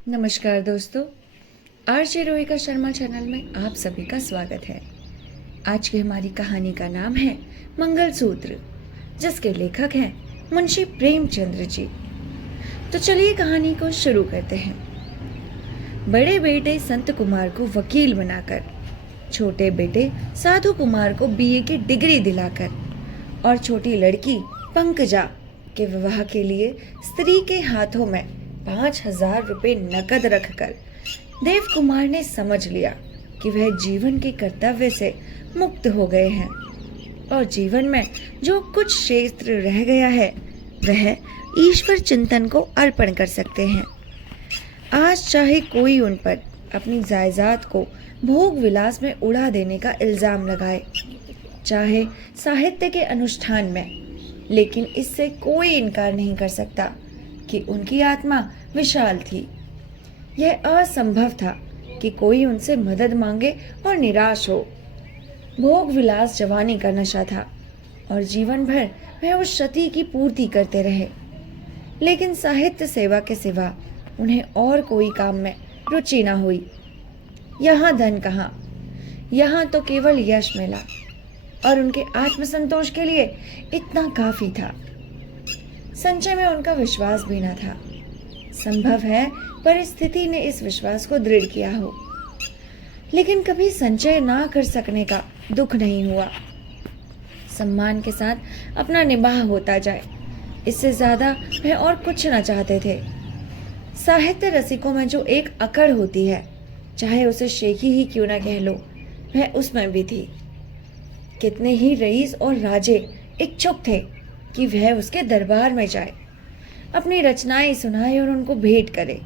नमस्कार दोस्तों, RJ रोहिका Sharma channel में आप सभी का स्वागत है। आज की हमारी कहानी का नाम है मंगलसूत्र, जिसके लेखक हैं मुंशी प्रेमचंद्र जी। तो चलिए कहानी को शुरू करते हैं। बड़े बेटे संत कुमार को वकील बनाकर, छोटे बेटे साधु कुमार को बीए की डिग्री दिलाकर और छोटी लड़की पंकजा के विवाह के लिए स्त्री के हाथों में 5,000 रुपये नकद रखकर देव कुमार ने समझ लिया कि वह जीवन के कर्तव्य से मुक्त हो गए हैं और जीवन में जो कुछ क्षेत्र रह गया है वह ईश्वर चिंतन को अर्पण कर सकते हैं। आज चाहे कोई उन पर अपनी जायदाद को भोग विलास में उड़ा देने का इल्जाम लगाए, चाहे साहित्य के अनुष्ठान में, लेकिन इससे कोई इनकार नहीं कर सकता कि उनकी आत्मा विशाल थी। यह असंभव था कि कोई उनसे मदद मांगे और निराश हो। भोग विलास जवानी का नशा था और जीवन भर वह उस क्षति की पूर्ति करते रहे, लेकिन साहित्य सेवा के सिवा उन्हें और कोई काम में रुचि न हुई। यहाँ धन कहाँ, यहाँ तो केवल यश मिला और उनके आत्मसंतोष के लिए इतना काफी था। संचय में उनका विश्वास भी न था। संभव है परिस्थिति ने इस विश्वास को दृढ़ किया हो, लेकिन कभी संचय ना कर सकने का दुख नहीं हुआ। सम्मान के साथ अपना निबाह होता जाए, इससे ज्यादा वह और कुछ न चाहते थे। साहित्य रसिकों में जो एक अकड़ होती है, चाहे उसे शेखी ही क्यों ना कह लो, वह उसमें भी थी। कितने ही रईस और राजे इच्छुक थे कि वह उसके दरबार में जाए, अपनी रचनाएं सुनाए और उनको भेंट करे,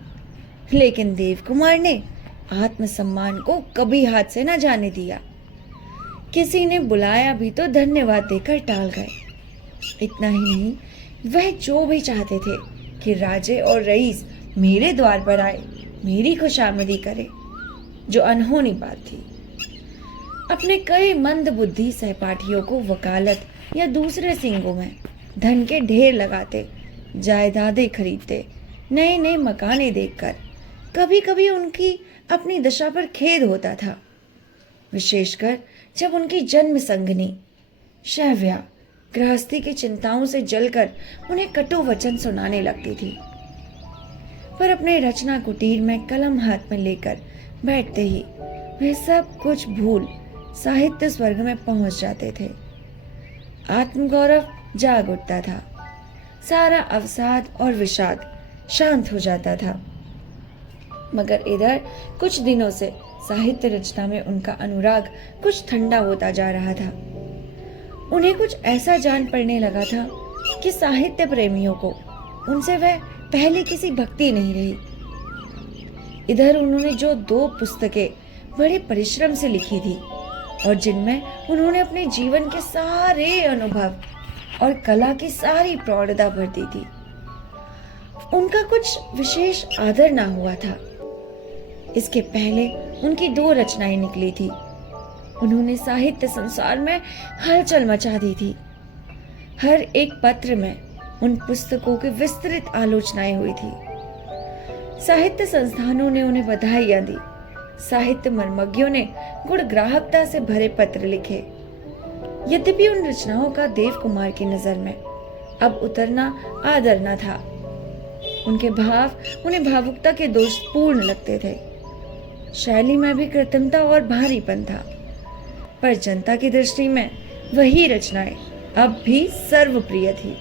लेकिन देव कुमार ने आत्मसम्मान को कभी हाथ से न जाने दिया। किसी ने बुलाया भी तो धन्यवाद देकर टाल गए। इतना ही नहीं, वह जो भी चाहते थे कि राजे और रईस मेरे द्वार पर आए, मेरी खुशामदी करे, जो अनहोनी बात थी। अपने कई मंद बुद्धि सहपाठियों को वकालत या दूसरे सिंगों में धन के ढेर लगाते, जायदादें खरीदते, नए नए मकाने देखकर कभी कभी उनकी अपनी दशा पर खेद होता था, विशेषकर जब उनकी जन्म संगनी शैव्या गृहस्थी की चिंताओं से जलकर उन्हें कटु वचन सुनाने लगती थी। पर अपने रचना कुटीर में कलम हाथ में लेकर बैठते ही वे सब कुछ भूल साहित्य स्वर्ग में पहुंच जाते थे। आत्मगौरव जाग उठता था, सारा अवसाद और विषाद शांत हो जाता था। मगर इधर कुछ दिनों से साहित्य रचना में उनका अनुराग कुछ ठंडा होता जा रहा था। उन्हें कुछ ऐसा जान पड़ने लगा था कि साहित्य प्रेमियों को उनसे वह पहले किसी भक्ति नहीं रही। इधर उन्होंने जो 2 पुस्तकें बड़े परिश्रम से लिखी थी और जिनमें उन्होंने अपने जीवन के सारे अनुभव और कला की सारी प्रौढ़ता भर दी थी, उनका कुछ विशेष आदर ना हुआ था। इसके पहले उनकी 2 रचनाएं निकली थी। उन्होंने साहित्य संसार में हलचल मचा दी थी। हर एक पत्र में उन पुस्तकों की विस्तृत आलोचनाएं हुई थी। साहित्य संस्थानों ने उन्हें बधाइयां दी। साहित्य मर्मज्ञों ने गुण ग्राहकता से भरे पत्र लिखे। यद्यपि उन रचनाओं का देव कुमार की नजर में अब उतरना आदर न था। उनके भाव उन्हें भावुकता के दोषपूर्ण लगते थे। शैली में भी कृत्रिमता और भारीपन था, पर जनता की दृष्टि में वही रचनाएं अब भी सर्वप्रिय थी।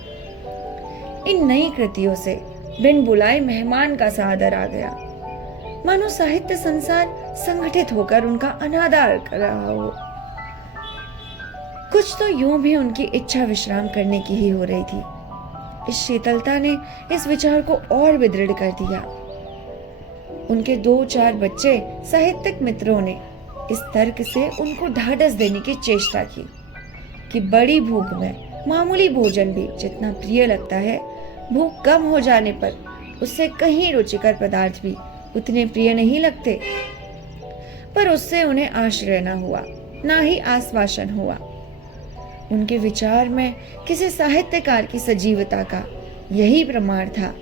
इन नई कृतियों से बिन बुलाए मेहमान का सा आदर आ गया, मानो साहित्य संसार संगठित होकर उनका अनादर कर रहा हो। कुछ तो यूं भी उनकी इच्छा विश्राम करने की ही हो रही थी। इस शीतलता ने इस विचार को और भी दृढ़ कर दिया। उनके 2-4 बच्चे साहित्यिक मित्रों ने इस तर्क से उनको ढाढ़स देने की चेष्टा की कि बड़ी भूख में मामूली भोजन भी जितना प्रिय लगता है, भूख कम हो जाने पर उससे कहीं रुचिकर पदार्थ भी उतने प्रिय नहीं लगते। पर उससे उन्हें आश्रय न हुआ, ना ही आश्वासन हुआ। उनके विचार में किसी साहित्यकार की सजीवता का यही प्रमाण था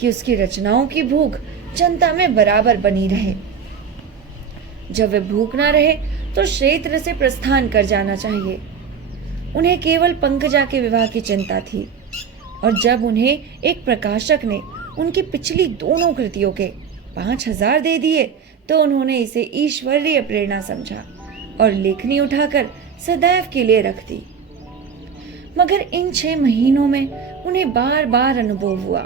कि उसकी रचनाओं की भूख जनता में बराबर बनी रहे। जब वे भूख ना रहे तो क्षेत्र से प्रस्थान कर जाना चाहिए। उन्हें केवल पंकजा के विवाह की चिंता थी, और जब उन्हें एक प्रकाशक ने उनकी पिछली दोनों कृतियों के 5,000 दे दिए तो उन्होंने इसे ईश्वरीय प्रेरणा समझा और लेखनी उठाकर सदैव के लिए रख दी। मगर इन 6 महीनों में उन्हें बार बार अनुभव हुआ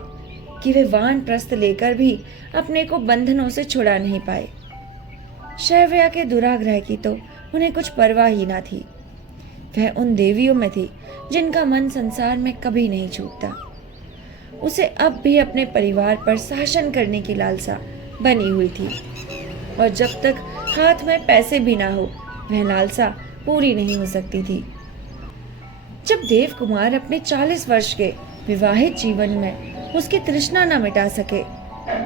कि वे वानप्रस्थ लेकर भी अपने को बंधनों से छुड़ा नहीं पाए। शैव्या के दुराग्रह की तो उन्हें कुछ परवाह ही ना थी। वह उन देवियों में थी जिनका मन संसार में कभी नहीं छूटता। उसे अब भी अपने परिवार पर शासन करने की लालसा बनी हुई थी, और जब तक हाथ में पैसे भी ना हो वह लालसा पूरी नहीं हो सकती थी। जब देव कुमार अपने 40 वर्ष के विवाहित जीवन में उसकी तृष्णा न मिटा सके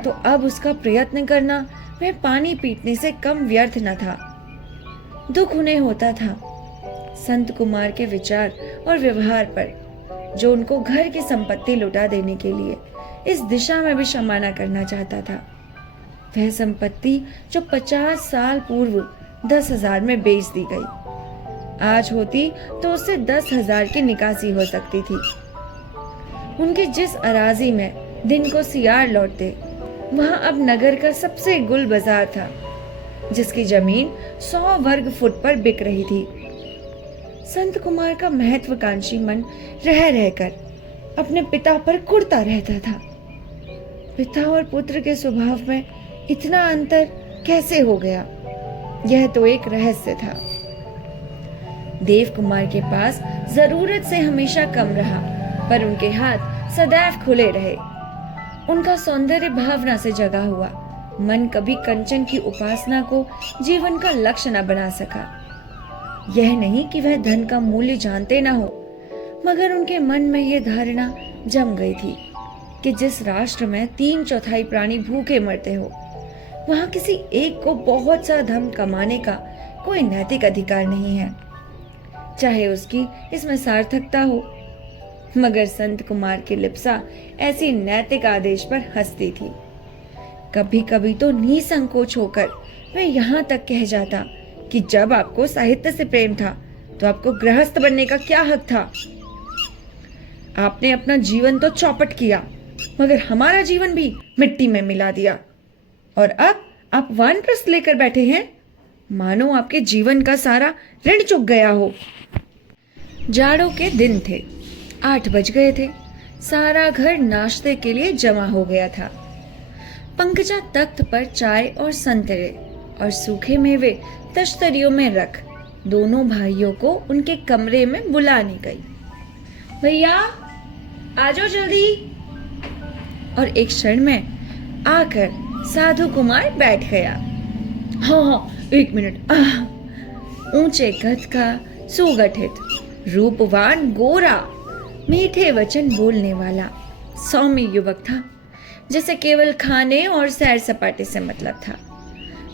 तो अब उसका प्रयत्न करना वह पानी पीटने से कम व्यर्थ न था। दुख उन्हें होता था संत कुमार के विचार और व्यवहार पर, जो उनको घर की संपत्ति लुटा देने के लिए इस दिशा में भी क्षमा न करना चाहता था। वह संपत्ति जो 50 साल पूर्व 10,000 में बेच दी गई, आज होती तो उससे 10,000 की निकासी हो सकती थी। उनकी जिस अराजी में दिन को सियार लौटते, वहां अब नगर का सबसे गुल बाजार था, जिसकी जमीन 100 वर्ग फुट पर बिक रही थी। संत कुमार का महत्वाकांक्षी मन रह रहकर अपने पिता पर कुढ़ता रहता था। पिता और पुत्र के स्वभाव में इतना अंतर कैसे हो गया, यह तो एक रहस्य था। देव कुमार के पास जरूरत से हमेशा कम रहा, पर उनके हाथ सदैव खुले रहे। उनका सौंदर्य भावना से जगा हुआ मन कभी कंचन की उपासना को जीवन का लक्ष्य न बना सका। यह नहीं कि वह धन का मूल्य जानते न हो, मगर उनके मन में यह धारणा जम गई थी कि जिस राष्ट्र में 3/4 प्राणी भूखे मरते हो, वहां किसी एक को बहुत सा धन कमाने का कोई नैतिक अधिकार नहीं है, चाहे उसकी इसमें सार्थकता हो। मगर संत कुमार की लिप्सा ऐसी नैतिक आदेश पर हंसती थी। कभी कभी तो निसंकोच होकर वह यहाँ तक कह जाता कि जब आपको साहित्य से प्रेम था तो आपको गृहस्थ बनने का क्या हक था। आपने अपना जीवन तो चौपट किया, मगर हमारा जीवन भी मिट्टी में मिला दिया, और अब आप वानप्रस्थ लेकर बैठे हैं, मानो आपके जीवन का सारा ऋण चुक गया हो। जाड़ों के दिन थे, 8 बज गए थे। सारा घर नाश्ते के लिए जमा हो गया था। पंकजा तख्त पर चाय और संतरे और सूखे मेवे तश्तरियों में रख दोनों भाइयों को उनके कमरे में बुलाने गई। भैया आ जाओ जल्दी। और एक क्षण में आकर साधु कुमार बैठ गया। हाँ, 1 मिनट। ऊंचे कद का, सुगठित, रूपवान, गोरा, मीठे वचन बोलने वाला सौम्य युवक था, जिसे केवल खाने और सैर सपाटे से मतलब था।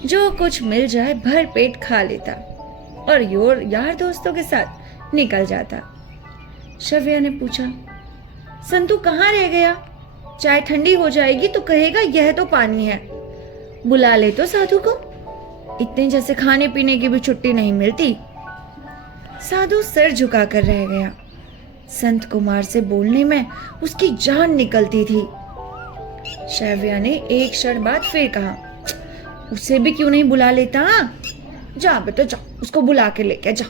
जो कुछ मिल जाए भर पेट खा लेता और यार दोस्तों के साथ निकल जाता। शव्या ने पूछा, संतू कहाँ रह गया? चाय ठंडी हो जाएगी तो कहेगा यह तो पानी है। बुला ले तो साधु को, इतने जैसे खाने पीने की भी छुट्टी नहीं मिलती। साधु सिर झुकाकर रह गया। संत कुमार से बोलने में उसकी जान निकलती थी। शैव्या ने एक क्षण बाद फिर कहा, उसे भी क्यों नहीं बुला लेता? जा बेटा जा, उसको बुला के लेके जा।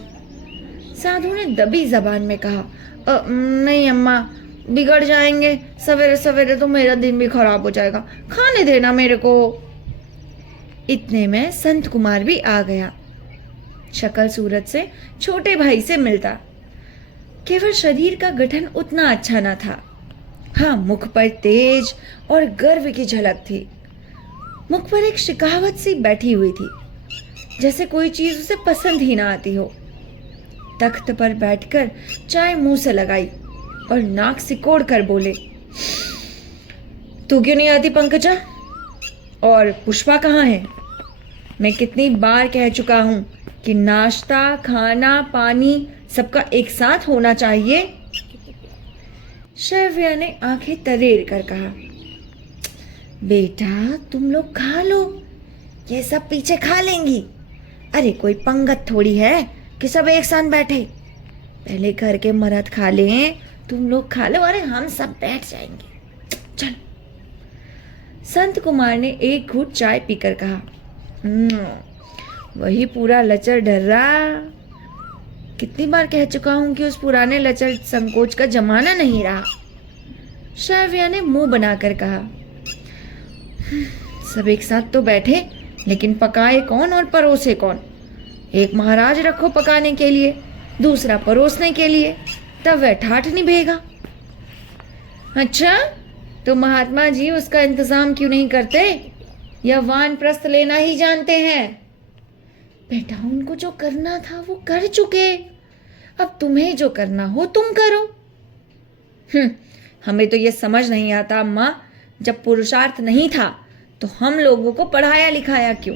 साधु ने दबी जबान में कहा, नहीं अम्मा, बिगड़ जाएंगे, सवेरे सवेरे तो मेरा दिन भी खराब हो जाएगा, खाने देना मेरे को। इतने में संत कुमार भी आ गया। शक्ल सूरत से छोटे भाई से मिलता, केवल शरीर का गठन उतना अच्छा ना था। हाँ, मुख पर तेज और गर्व की झलक थी। मुख पर एक शिकावत सी बैठी हुई थी, जैसे कोई चीज उसे पसंद ही ना आती हो। तख्त पर बैठकर चाय मुंह से लगाई और नाक सिकोड़ कर बोले, तू क्यों नहीं आती पंकजा? और पुष्पा कहाँ है? मैं कितनी बार कह चुका हूं कि नाश्ता, खाना, पानी सबका एक साथ होना चाहिए। शैव्या ने आंखें तरेर कर कहा, बेटा तुम लोग खा लो, ये सब पीछे खा लेंगी। अरे कोई पंगत थोड़ी है कि सब एक साथ बैठे। पहले घर के मर्द खा लें, तुम लोग खा लो, अरे हम सब बैठ जाएंगे। चल। संत कुमार ने एक घूंट चाय पीकर कहा, वही पूरा लचर ढर्रा। कितनी बार कह चुका हूं कि उस पुराने लचर संकोच का जमाना नहीं रहा। श्राव्या ने मुंह बनाकर कहा, सब एक साथ तो बैठे, लेकिन पकाए कौन और परोसे कौन? एक महाराज रखो पकाने के लिए, दूसरा परोसने के लिए, तब वह ठाठ निभेगा। अच्छा, तो महात्मा जी उसका इंतजाम क्यों नहीं करते, या वानप्रस्थ लेना ही जानते हैं? बेटा उनको जो करना था वो कर चुके, अब तुम्हें जो करना हो तुम करो। हमें तो ये समझ नहीं आता अम्मा, जब पुरुषार्थ नहीं था तो हम लोगों को पढ़ाया लिखाया क्यों?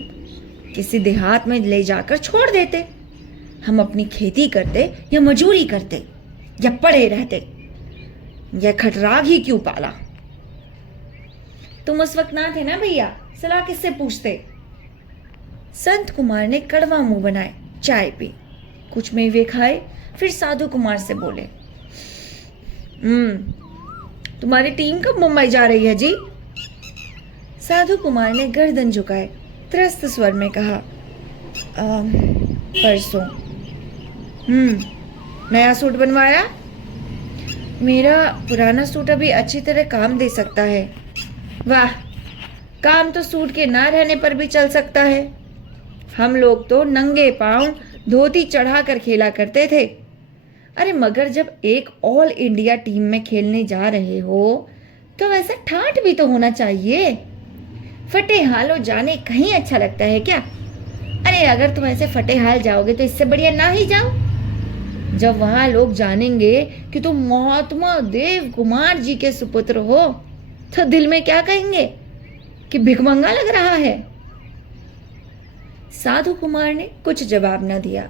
किसी देहात में ले जाकर छोड़ देते, हम अपनी खेती करते या मजूरी करते या पढ़े रहते। यह खटराग ही क्यों पाला? तुम उस वक्त ना थे ना भैया, सलाह किससे पूछते? संत कुमार ने कड़वा मुंह बनाए, चाय पी, कुछ मेवे खाए, फिर साधु कुमार से बोले, तुम्हारी टीम कब मुंबई जा रही है जी? साधु कुमार ने गर्दन झुकाए, त्रस्त स्वर में कहा, परसों। नया सूट बनवाया? मेरा पुराना सूट अभी अच्छी तरह काम दे सकता है। वाह, काम तो सूट के ना रहने पर भी चल सकता है। हम लोग तो नंगे पांव धोती चढ़ा कर खेला करते थे। अरे मगर जब एक ऑल इंडिया टीम में खेलने जा रहे हो तो वैसा ठाठ भी तो होना चाहिए। फटे हाल हो जाने कहीं अच्छा लगता है क्या? अरे अगर तुम ऐसे फटे हाल जाओगे तो इससे बढ़िया ना ही जाओ। जब वहां लोग जानेंगे कि तुम महात्मा देव कुमार जी के सुपुत्र हो तो दिल में क्या कहेंगे कि भिखमंगा लग रहा है। साधु कुमार ने कुछ जवाब न दिया,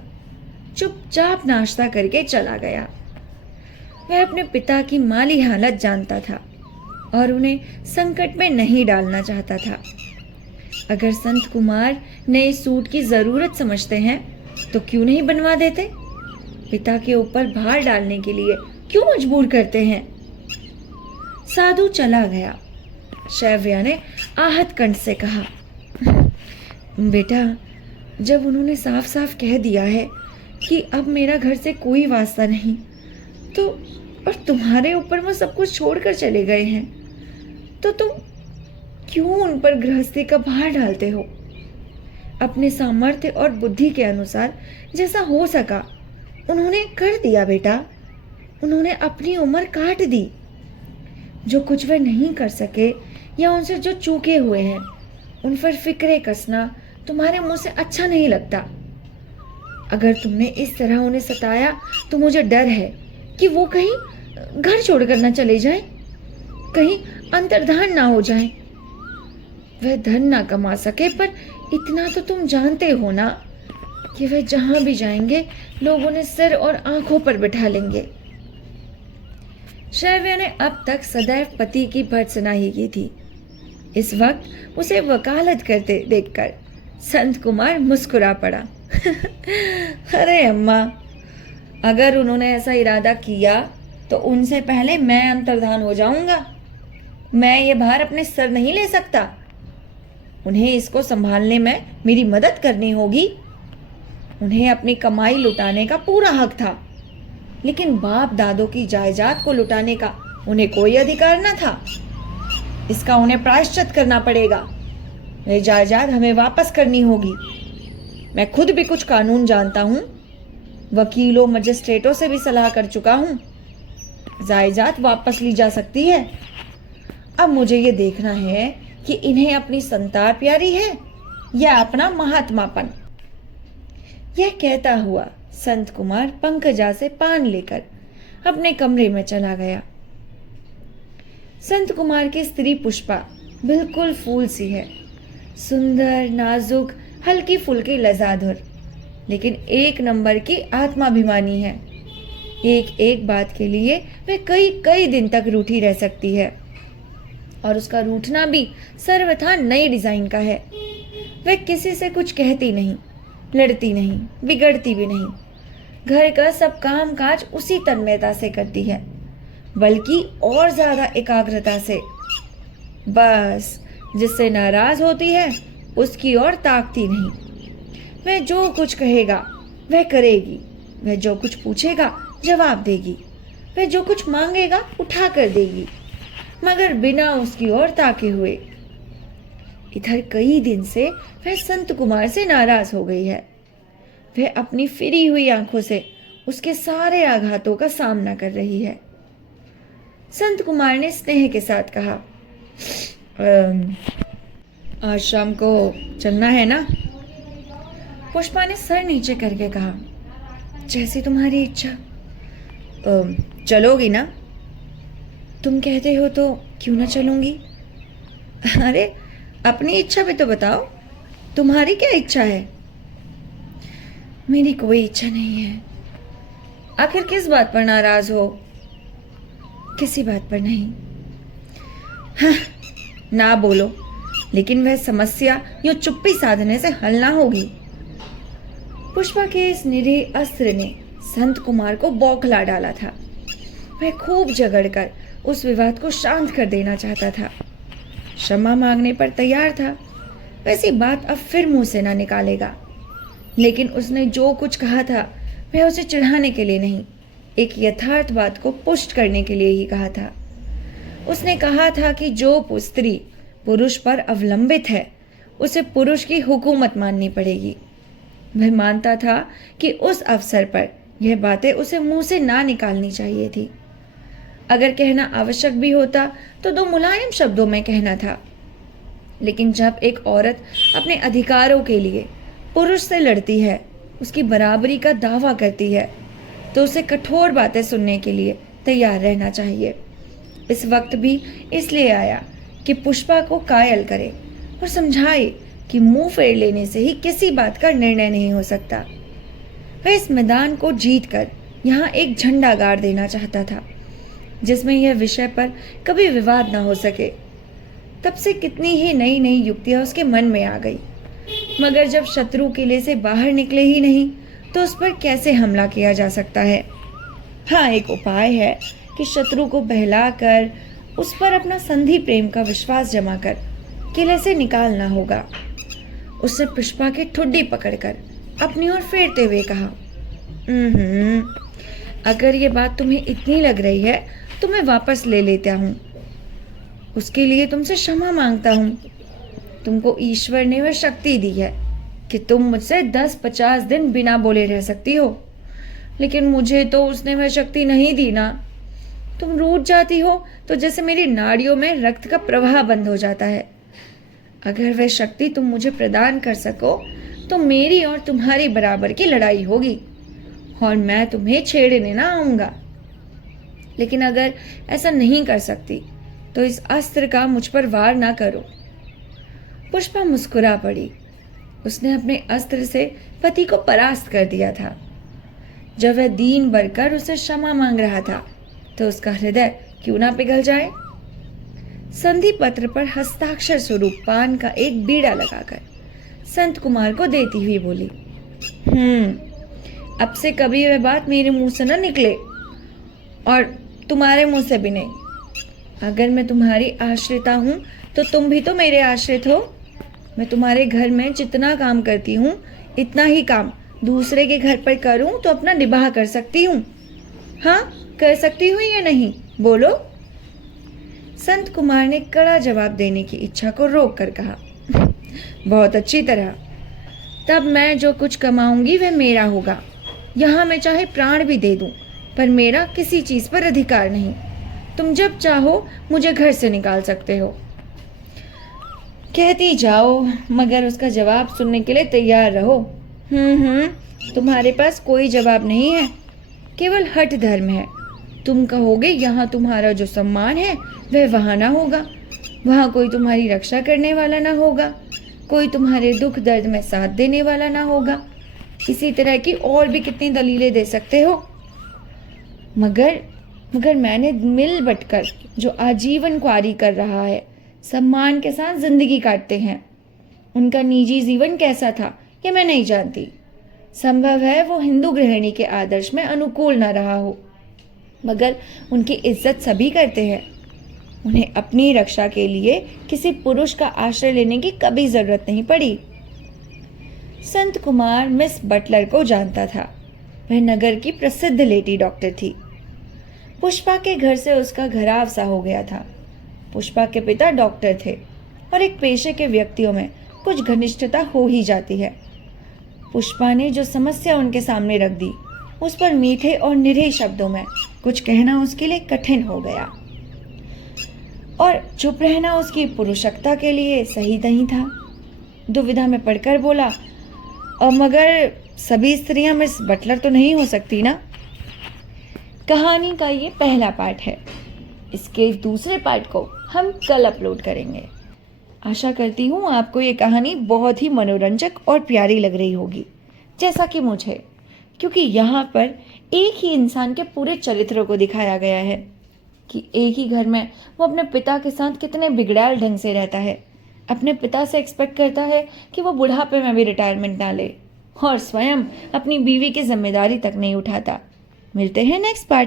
चुपचाप नाश्ता करके चला गया। वह अपने पिता की माली हालत जानता था और उन्हें संकट में नहीं डालना चाहता था। अगर संत कुमार नए सूट की जरूरत समझते हैं तो क्यों नहीं बनवा देते? पिता के ऊपर भार डालने के लिए क्यों मजबूर करते हैं? साधु चला गया। श्राव्या ने आहत कंठ से कहा, बेटा जब उन्होंने साफ साफ कह दिया है कि अब मेरा घर से कोई वास्ता नहीं, तो और तुम्हारे ऊपर वो सब कुछ छोड़कर चले गए हैं, तो तुम क्यों उन पर गृहस्थी का भार डालते हो? अपने सामर्थ्य और बुद्धि के अनुसार जैसा हो सका उन्होंने कर दिया बेटा। उन्होंने अपनी उम्र काट दी। जो कुछ वे नहीं कर सके या उनसे जो चूके हुए हैं उन पर फिक्रे कसना तुम्हारे मुंह से अच्छा नहीं लगता। अगर तुमने इस तरह उन्हें सताया तो मुझे डर है कि वो कहीं घर छोड़कर ना चले जाएं, कहीं अंतर्धान ना हो जाएं। वह धन ना कमा सके, पर इतना तो तुम जानते हो ना कि वह जहां भी जाएंगे लोग उन्हें सिर और आंखों पर बिठा लेंगे। श्राव्या ने अब तक सदैव पति की भर्त्सना ही की थी। इस वक्त उसे वकालत करते देखकर संत कुमार मुस्कुरा पड़ा। अरे अम्मा, अगर उन्होंने ऐसा इरादा किया तो उनसे पहले मैं अंतर्धान हो जाऊंगा। मैं ये भार अपने सर नहीं ले सकता। उन्हें इसको संभालने में मेरी मदद करनी होगी। उन्हें अपनी कमाई लुटाने का पूरा हक था, लेकिन बाप दादों की जायदाद को लुटाने का उन्हें कोई अधिकार न था। इसका उन्हें प्रायश्चित करना पड़ेगा। वह जायदाद हमें वापस करनी होगी। मैं खुद भी कुछ कानून जानता हूँ, वकीलों मजिस्ट्रेटों से भी सलाह कर चुका हूँ। जायदाद वापस ली जा सकती है। अब मुझे ये देखना है कि इन्हें अपनी संतान प्यारी है या अपना महात्मापन। यह कहता हुआ संत कुमार पंकजा से पान लेकर अपने कमरे में चला गया। संत कुमार की स्त्री पुष्पा बिल्कुल फूल सी है, सुंदर, नाजुक, हल्की फुल्की, लजाधुर, लेकिन एक नंबर की आत्माभिमानी है। एक एक बात के लिए वे कई कई दिन तक रूठी रह सकती है। और उसका रूठना भी सर्वथा नई डिजाइन का है। वह किसी से कुछ कहती नहीं, लड़ती नहीं, बिगड़ती भी नहीं। घर का सब काम काज उसी तन्मयता से करती है, बल्कि और ज्यादा एकाग्रता से। बस जिससे नाराज होती है उसकी ओर ताकती नहीं। वह जो कुछ कहेगा वह करेगी, वह जो कुछ पूछेगा जवाब देगी, वह जो कुछ मांगेगा उठा कर देगी, मगर बिना उसकी ओर ताके हुए। इधर कई दिन से वह संत कुमार से नाराज हो गई है। वह अपनी फिरी हुई आंखों से उसके सारे आघातों का सामना कर रही है। संत कुमार ने स्नेह के साथ कहा, आज शाम को चलना है ना? पुष्पा ने सर नीचे करके कहा, जैसी तुम्हारी इच्छा। चलोगी ना? तुम कहते हो तो क्यों ना चलूंगी। अरे अपनी इच्छा भी तो बताओ, तुम्हारी क्या इच्छा है? मेरी कोई इच्छा नहीं है। आखिर किस बात पर नाराज हो? किसी बात पर नहीं। हाँ, ना बोलो, लेकिन वह समस्या यूं चुप्पी साधने से हल ना होगी। पुष्पा के इस निरीह अस्त्र ने संत कुमार को बौखला डाला था। वह खूब झगड़कर उस विवाद को शांत कर देना चाहता था। क्षमा मांगने पर तैयार था। वैसी बात अब फिर मुंह से ना निकालेगा। लेकिन उसने जो कुछ कहा था वह उसे चिढ़ाने के लिए नहीं, एक यथार्थ बात को पुष्ट करने के लिए ही कहा था। उसने कहा था कि जो स्त्री पुरुष पर अवलंबित है उसे पुरुष की हुकूमत माननी पड़ेगी। वह मानता था कि उस अवसर पर यह बातें उसे मुंह से ना निकालनी चाहिए थी। अगर कहना आवश्यक भी होता तो दो मुलायम शब्दों में कहना था। लेकिन जब एक औरत अपने अधिकारों के लिए पुरुष से लड़ती है, उसकी बराबरी का दावा करती है, तो उसे कठोर बातें सुनने के लिए तैयार रहना चाहिए। इस वक्त भी इसलिए आया कि पुष्पा को कायल करे और समझाए कि मुंह फेर लेने से ही किसी बात का निर्णय नहीं हो सकता। वह इस मैदान को जीतकर यहाँ एक झंडा गाड़ देना चाहता था, जिसमें यह विषय पर कभी विवाद ना हो सके। तब से कितनी ही नई नई युक्तियां उसके मन में आ गई, मगर जब शत्रु किले से बाहर निकले ही नहीं तो उस पर कैसे हमला किया जा सकता है। हाँ, एक उपाय है कि शत्रु को बहलाकर उस पर अपना संधि प्रेम का विश्वास जमा कर किले से निकालना होगा। उसने पुष्पा की ठुड्डी पकड़कर अपनी ओर फेरते हुए कहा, अगर ये बात तुम्हें इतनी लग रही है तो मैं वापस ले लेता हूँ। उसके लिए तुमसे क्षमा मांगता हूँ। तुमको ईश्वर ने वह शक्ति दी है कि तुम मुझसे 10-50 दिन बिना बोले रह सकती हो, लेकिन मुझे तो उसने वह शक्ति नहीं दी ना। तुम रूठ जाती हो तो जैसे मेरी नाड़ियों में रक्त का प्रवाह बंद हो जाता है। अगर वह शक्ति तुम मुझे प्रदान कर सको तो मेरी और तुम्हारी बराबर की लड़ाई होगी और मैं तुम्हें छेड़ने ना आऊंगा। लेकिन अगर ऐसा नहीं कर सकती तो इस अस्त्र का मुझ पर वार ना करो। पुष्पा मुस्कुरा पड़ी। उसने अपने अस्त्र से पति को परास्त कर दिया था। जब वह दीन भरकर उसे क्षमा मांग रहा था तो उसका हृदय क्यों ना पिघल जाए। संधि पत्र पर हस्ताक्षर स्वरूप पान का एक बीड़ा लगाकर संत कुमार को देती हुई बोली, अब से कभी वह बात मेरे मुंह से न निकले और तुम्हारे मुंह से भी नहीं। अगर मैं तुम्हारी आश्रिता हूं तो तुम भी तो मेरे आश्रित हो। मैं तुम्हारे घर में जितना काम करती हूँ इतना ही काम दूसरे के घर पर करूं तो अपना निबाह कर सकती हूँ। हाँ, कर सकती हूँ या नहीं, बोलो। संत कुमार ने कड़ा जवाब देने की इच्छा को रोक कर कहा, बहुत अच्छी तरह। तब मैं जो कुछ कमाऊंगी वह मेरा होगा। यहाँ मैं चाहे प्राण भी दे दूं, पर मेरा किसी चीज पर अधिकार नहीं। तुम जब चाहो मुझे घर से निकाल सकते हो। कहती जाओ, मगर उसका जवाब सुनने के लिए तैयार रहो। तुम्हारे पास कोई जवाब नहीं है, केवल हठ धर्म है। तुम कहोगे यहाँ तुम्हारा जो सम्मान है वह वहाँ ना होगा, वहाँ कोई तुम्हारी रक्षा करने वाला ना होगा, कोई तुम्हारे दुख दर्द में साथ देने वाला ना होगा। इसी तरह की और भी कितनी दलीलें दे सकते हो। मगर मैंने मिल बटकर जो आजीवन क्वारी कर रहा है सम्मान के साथ जिंदगी काटते हैं। उनका निजी जीवन कैसा था ये मैं नहीं जानती। संभव है वो हिंदू गृहिणी के आदर्श में अनुकूल न रहा हो, मगर उनकी इज्जत सभी करते हैं। उन्हें अपनी रक्षा के लिए किसी पुरुष का आश्रय लेने की कभी जरूरत नहीं पड़ी। संत कुमार मिस बटलर को जानता था। वह नगर की प्रसिद्ध लेडी डॉक्टर थी। पुष्पा के घर से उसका घराव सा हो गया था। पुष्पा के पिता डॉक्टर थे और एक पेशे के व्यक्तियों में कुछ घनिष्ठता हो ही जाती है। पुष्पा ने जो समस्या उनके सामने रख दी, उस पर मीठे और निरीह शब्दों में कुछ कहना उसके लिए कठिन हो गया और चुप रहना उसकी पुरुषकता के लिए सही नहीं था। दुविधा में पड़कर बोला, मगर सभी स्त्रियां मिस बटलर तो नहीं हो सकती ना। कहानी का ये पहला पार्ट है। इसके दूसरे पार्ट को हम कल अपलोड करेंगे। आशा करती हूँ आपको ये कहानी बहुत ही मनोरंजक और प्यारी लग रही होगी, जैसा कि मुझे, क्योंकि यहाँ पर एक ही इंसान के पूरे चरित्र को दिखाया गया है कि एक ही घर में वो अपने पिता के साथ कितने बिगड़ैल ढंग से रहता है। अपने पिता से एक्सपेक्ट करता है कि वो बुढ़ापे में भी रिटायरमेंट ना ले और स्वयं अपनी बीवी की जिम्मेदारी तक नहीं उठाता। मिलते हैं नेक्स्ट पार्ट।